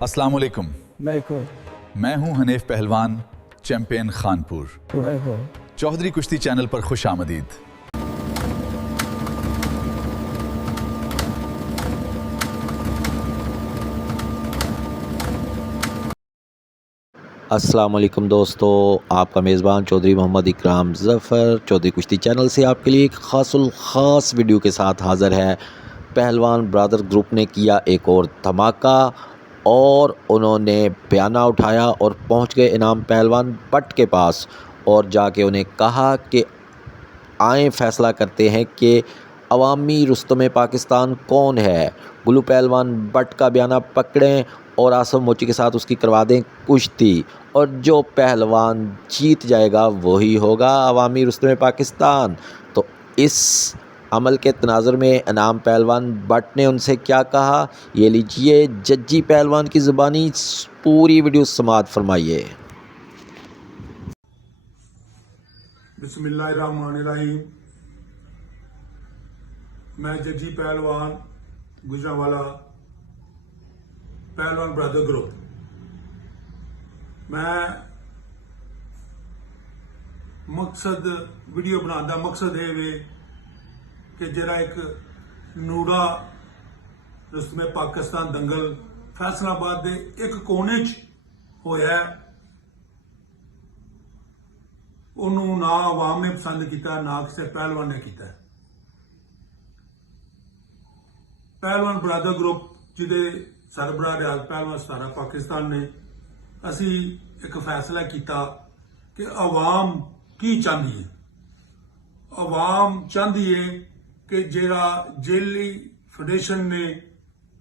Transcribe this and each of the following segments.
अस्सलाम वालेकुम। मैं हूं हनीफ पहलवान, चैंपियन खानपुर। चौधरी कुश्ती चैनल पर खुश आमदीद। अस्सलाम वालेकुम दोस्तों, आपका मेज़बान चौधरी मोहम्मद इकराम ज़फ़र चौधरी कुश्ती चैनल से आपके लिए एक ख़ास वीडियो के साथ हाज़िर है। पहलवान ब्रदर ग्रुप ने किया एक और धमाका और उन्होंने बयाना उठाया और पहुंच गए इनाम पहलवान बट के पास और जाके उन्हें कहा कि आए फ़ैसला करते हैं कि अवामी रुस्तमे पाकिस्तान कौन है। गुल्लू पहलवान बट का बयाना पकड़ें और आसफ मोची के साथ उसकी करवा दें कुश्ती, और जो पहलवान जीत जाएगा वही होगा अवामी रुस्तमे पाकिस्तान। तो इस अमल के तनाज़ुर में इनाम पहलवान बट ने उनसे क्या कहा, ये लीजिए जज्जी पहलवान की ज़ुबानी पूरी वीडियो समाअत फरमाइए। बिस्मिल्लाहिर्रहमानिर्रहीम। मैं जज्जी पहलवान गुजरांवाला पहलवान ब्रदर ग्रुप, मैं मकसद वीडियो बनाने का मकसद ये वे कि जरा एक नूड़ा रुस्तमे पाकिस्तान दंगल फैसलाबाद के एक कोने च होया, ਉਹਨੂੰ ना आवाम ने पसंद किया ना किसी पहलवान ने किया। पहलवान ब्रदर ग्रुप जिदे सरबराह रियाज पहलवान सतारा पाकिस्तान ने असी एक फैसला किया कि आवाम की चाहती है। आवाम चाहती है कि जेड़ा जेली फेडरेशन ने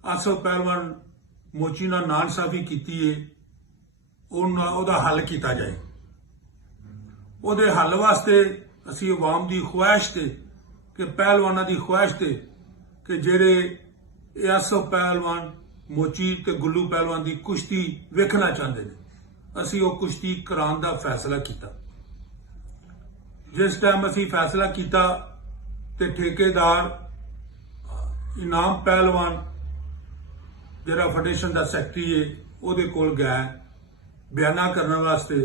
आसफ पहलवान मोची नाल नाइंसाफी की है ਉਹਦਾ हल किया जाए। ਉਹਦੇ हल वास्ते असी आवाम की ख्वाहिश थे कि पहलवाना की ख्वाहिश थे कि जेड़े आसफ पहलवान मोची ते गुल्लू पहलवान की कुश्ती वेखना चाहते हैं, असी वो कुश्ती कराने का फैसला किया। जिस टाइम असी फैसला किया ते ठेकेदार इनाम पहलवान जेड़ा फेडरेशन का सैकटरी है ਉਹਦੇ कोल गया बयाना करने वास्ते।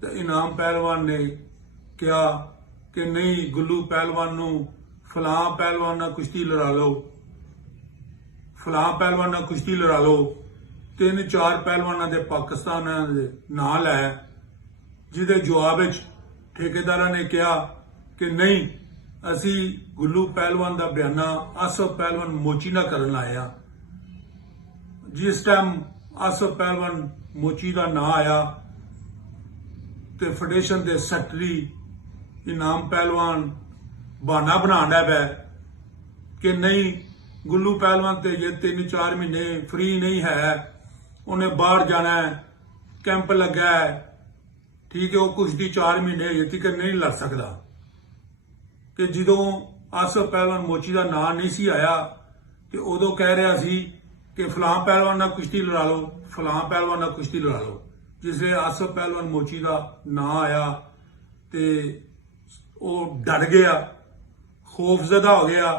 तो इनाम पहलवान ने कहा कि नहीं, गुल्लू पहलवान नू फलां पहलवान नाल कुश्ती लड़ा लो, फलां पहलवान नाल कुश्ती लड़ा लो। 3-4 पहलवानों के पाकिस्तान दे नां लै, जिहदे जवाब विच ठेकेदारां ने कहा कि नहीं, असी गुल्लू पहलवान का बयाना आसफ पहलवान मोची नाल करन आया। जिस टाइम आसफ पहलवान मोची का नां आया ते फेडरेशन के सैकटरी इनाम पहलवान बहाना बनाने पै कि नहीं, गुल्लू पहलवान तो ये 3-4 महीने फ्री नहीं है, उन्हें बाहर जाना है, कैंप लगा है, ठीक है, वो कुश्ती 4 महीने अजे तक नहीं लड़ सकता। कि जो आसफ पहलवान मोची का नाम नहीं सी आया तो उदों कह रहा सी कि फलां पहलवान नाल कुश्ती लड़ा लो, फलां पहलवान नाल कुश्ती लड़ा लो। जिसले आसफ पहलवान मोची का नाम आया तो वह डर गया, खौफजदा हो गया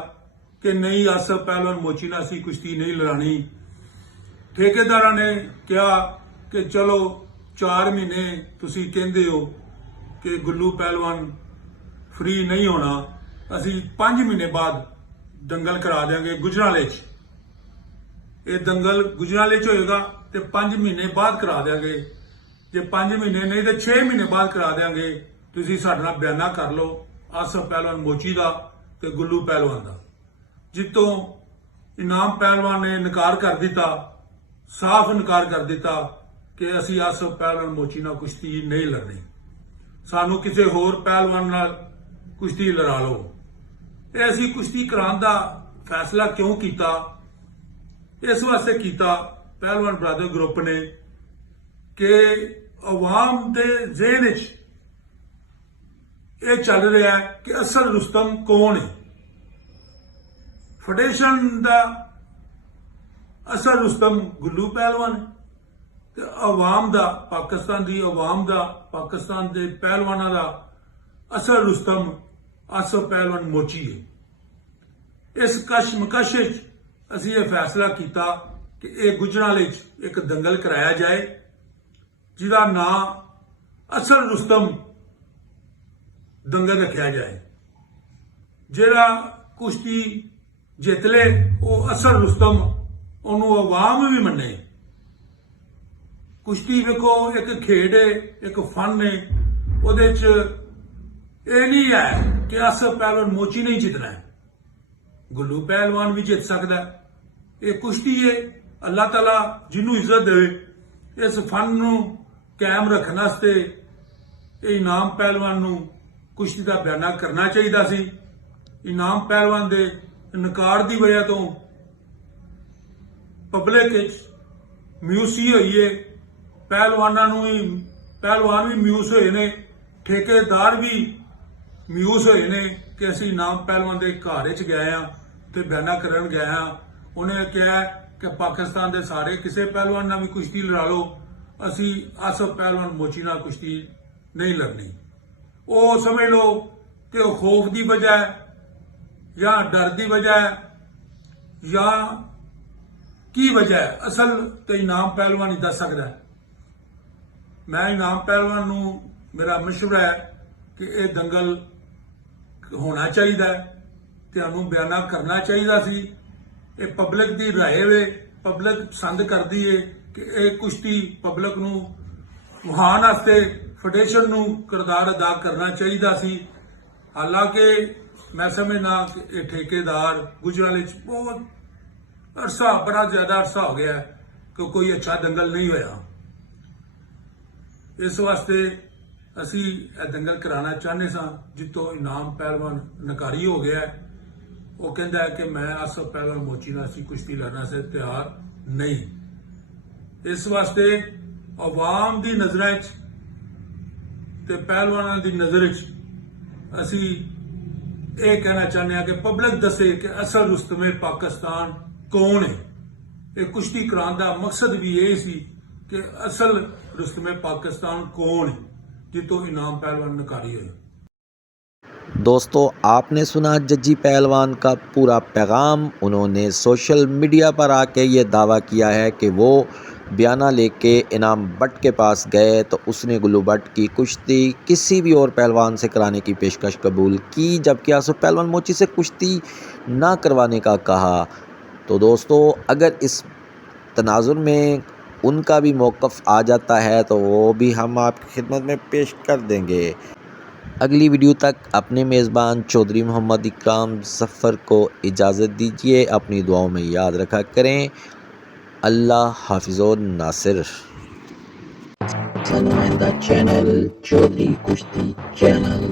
कि नहीं, आसफ पहलवान मोची नाल असीं कुश्ती नहीं लड़ानी। ठेकेदार ने कहा कि चलो 4 महीने तुसीं कहंदे हो कि गुल्लू पहलवान फ्री नहीं होना, असीं 5 महीने बाद दंगल करा देंगे गुजरांवाले च। ये दंगल गुजरांवाले च होएगा तो 5 महीने बाद करा देंगे, जे 5 महीने नहीं तो 6 महीने बाद करा देंगे। तुसीं साडे नाल बयाना कर लो आसफ पहलवान मोची का ते गुल्लू पहलवान का। जितों इनाम पहलवान ने इनकार कर दिता, साफ इनकार कर दिता कि असीं आसफ पहलवान मोची नाल कुश्ती नहीं लड़नी, सानू किसी होर पहलवान नाल कुश्ती लड़ा लो। ये असीं कुश्ती कराने का फैसला क्यों किया? इस वास्ते किया पहलवान ब्रदर ग्रुप ने कि अवाम के ज़हन च ये चल रहा है कि असल रुस्तम कौन है। फेडरेशन का असल रुस्तम गुल्लू पहलवान है, अवाम का पाकिस्तान की अवाम का पाकिस्तान के पहलवानों का असल रुस्तम आसफ पहलवान मोची है। इस कशमकश असी ये फैसला किया ਕਿ ਇਹ ਗੁਜਰਾਂਵਾਲੇ 'ਚ ਇੱਕ ਦੰਗਲ ਕਰਾਇਆ ਜਾਏ ਜਿਹਦਾ ਨਾਂ ਅਸਲ ਰੁਸਤਮ ਦੰਗਲ ਰੱਖਿਆ ਜਾਏ। ਜਿਹੜਾ ਕੁਸ਼ਤੀ ਜਿੱਤ ਲੇ ਉਹ ਅਸਲ ਰੁਸਤਮ, ਉਹਨੂੰ ਆਵਾਮ ਵੀ ਮੰਨੇ। ਕੁਸ਼ਤੀ ਵੇਖੋ ਇੱਕ ਖੇਡ ਹੈ, ਇੱਕ ਫਨ ਹੈ। ਉਹਦੇ 'ਚ ਇਹ ਨਹੀਂ ਹੈ ਕਿ ਅਸਲ ਪਹਿਲਵਾਨ ਮੋਚੀ ਨਹੀਂ ਜਿੱਤਣਾ ਹੈ, ਗੁੱਲੂ ਪਹਿਲਵਾਨ ਵੀ ਜਿੱਤ ਸਕਦਾ ਹੈ। ਇਹ ਕੁਸ਼ਤੀ ਹੈ। ਅੱਲਾਹ ਤਾਲਾ ਜਿਹਨੂੰ ਇੱਜ਼ਤ ਦੇਵੇ ਇਸ ਫਨ ਨੂੰ ਕਾਇਮ ਰੱਖਣ ਵਾਸਤੇ ਇਹ ਇਨਾਮ ਪਹਿਲਵਾਨ ਨੂੰ ਕੁਸ਼ਤੀ ਦਾ ਬਿਆਨਾ ਕਰਨਾ ਚਾਹੀਦਾ ਸੀ। ਇਨਾਮ ਪਹਿਲਵਾਨ ਦੇ ਇਨਕਾਰ ਦੀ ਵਜ੍ਹਾ ਤੋਂ ਪਬਲਿਕ ਵਿੱਚ ਮਿਊਸੀ ਹੋਈ ਹੈ। ਪਹਿਲਵਾਨ ਵੀ ਮਿਊਸ ਹੋਏ ਨੇ, ਠੇਕੇਦਾਰ ਵੀ ਮਿਊਸ ਹੋਏ ਨੇ ਕਿ ਅਸੀਂ ਇਨਾਮ ਪਹਿਲਵਾਨ ਦੇ ਘਰ ਵਿੱਚ ਗਏ ਆ ਤੇ ਬਿਆਨਾ ਕਰਨ ਗਏ ਆ। ਉਹਨੇ ਕਿਹਾ ਕਿ ਪਾਕਿਸਤਾਨ ਦੇ ਸਾਰੇ ਕਿਸੇ ਪਹਿਲਵਾਨ ਨਾਲ ਵੀ ਕੁਸ਼ਤੀ ਲੜਾ ਲਓ, ਅਸੀਂ ਆਸਫ ਪਹਿਲਵਾਨ ਮੋਚੀ ਨਾਲ ਕੁਸ਼ਤੀ ਨਹੀਂ ਲੜਨੀ। ਉਹ ਸਮਝ ਲਓ ਕਿ ਉਹ ਖੌਫ ਦੀ ਵਜ੍ਹਾ ਜਾਂ ਡਰ ਦੀ ਵਜ੍ਹਾ ਜਾਂ ਕੀ ਵਜ੍ਹਾ ਹੈ, ਅਸਲ ਤੇ ਇਨਾਮ ਪਹਿਲਵਾਨ ਹੀ ਦੱਸ ਸਕਦਾ ਹੈ। ਮੈਂ ਇਨਾਮ ਪਹਿਲਵਾਨ ਨੂੰ ਮੇਰਾ ਮਸ਼ਵਰਾ ਹੈ ਕਿ ਇਹ ਦੰਗਲ ਹੋਣਾ ਚਾਹੀਦਾ ਹੈ, ਤੁਹਾਨੂੰ ਬਿਆਨਾ ਕਰਨਾ ਚਾਹੀਦਾ ਸੀ। ਇਹ ਪਬਲਿਕ ਦੀ ਰਾਏ ਵੇ, ਪਬਲਿਕ ਪਸੰਦ ਕਰਦੀ ਹੈ ਕਿ ਇਹ ਕੁਸ਼ਤੀ ਪਬਲਿਕ ਨੂੰ ਵਹਾਣ ਵਾਸਤੇ ਫੈਡਰੇਸ਼ਨ ਨੂੰ ਕਿਰਦਾਰ ਅਦਾ ਕਰਨਾ ਚਾਹੀਦਾ ਸੀ। ਹਾਲਾਂਕਿ ਮੈਂ ਸਮਝਦਾ ਕਿ ਇਹ ਠੇਕੇਦਾਰ ਗੁਜਰਾਂਵਾਲੇ 'ਚ ਬਹੁਤ ਅਰਸਾ, ਬੜਾ ਜ਼ਿਆਦਾ ਅਰਸਾ ਹੋ ਗਿਆ ਕਿ ਕੋਈ ਅੱਛਾ ਦੰਗਲ ਨਹੀਂ ਹੋਇਆ। ਇਸ ਵਾਸਤੇ ਅਸੀਂ ਇਹ ਦੰਗਲ ਕਰਾਉਣਾ ਚਾਹੁੰਦੇ ਸਾਂ ਜਿੱਤੋਂ ਇਨਾਮ ਪਹਿਲਵਾਨ ਨਕਾਰੀ ਹੋ ਗਿਆ। ਉਹ ਕਹਿੰਦਾ ਹੈ ਕਿ ਮੈਂ ਆਸਫ ਪਹਿਲਵਾਨ ਮੋਚੀ ਨਾਲ ਅਸੀਂ ਕੁਸ਼ਤੀ ਲੜਨਾ ਸੇ ਤਿਆਰ ਨਹੀਂ। ਇਸ ਵਾਸਤੇ ਆਵਾਮ ਦੀ ਨਜ਼ਰਾਂ 'ਚ ਤੇ ਪਹਿਲਵਾਨਾਂ ਦੀ ਨਜ਼ਰ 'ਚ ਅਸੀਂ ਇਹ ਕਹਿਣਾ ਚਾਹੁੰਦੇ ਹਾਂ ਕਿ ਪਬਲਿਕ ਦੱਸੇ ਕਿ ਅਸਲ ਰੁਸਤਮੇ ਪਾਕਿਸਤਾਨ ਕੌਣ ਹੈ। ਇਹ ਕੁਸ਼ਤੀ ਕਰਾਉਣ ਦਾ ਮਕਸਦ ਵੀ ਇਹ ਸੀ कि असल रुस्तमे पाकिस्तान कौन है जितो इनाम पहलवान नकारी हुए। दोस्तों, आपने सुना जज्जी पहलवान का पूरा पैगाम। उन्होंने सोशल मीडिया पर आके ये दावा किया है कि वो बयाना लेके इनाम भट्ट के पास गए तो उसने गुल्लू भट्ट की कुश्ती किसी भी और पहलवान से कराने की पेशकश कबूल की, जबकि आसफ पहलवान मोची से कुश्ती ना करवाने का कहा। तो दोस्तों, अगर इस तनाजुर में उनका भी मौक़िफ़ आ जाता है तो वो भी हम आपकी खिदमत में पेश कर देंगे। अगली वीडियो तक अपने मेज़बान चौधरी मोहम्मद इकराम ज़फ़र को इजाज़त दीजिए। अपनी दुआओं में याद रखा करें। अल्लाह हाफ़िज़ो नासिर। नुमाइंदा चैनल चौधरी कुश्ती चैनल।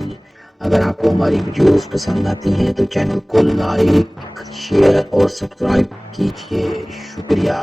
अगर आपको हमारी वीडियोस पसंद आती हैं तो चैनल को लाइक, शेयर और सब्सक्राइब कीजिए। शुक्रिया।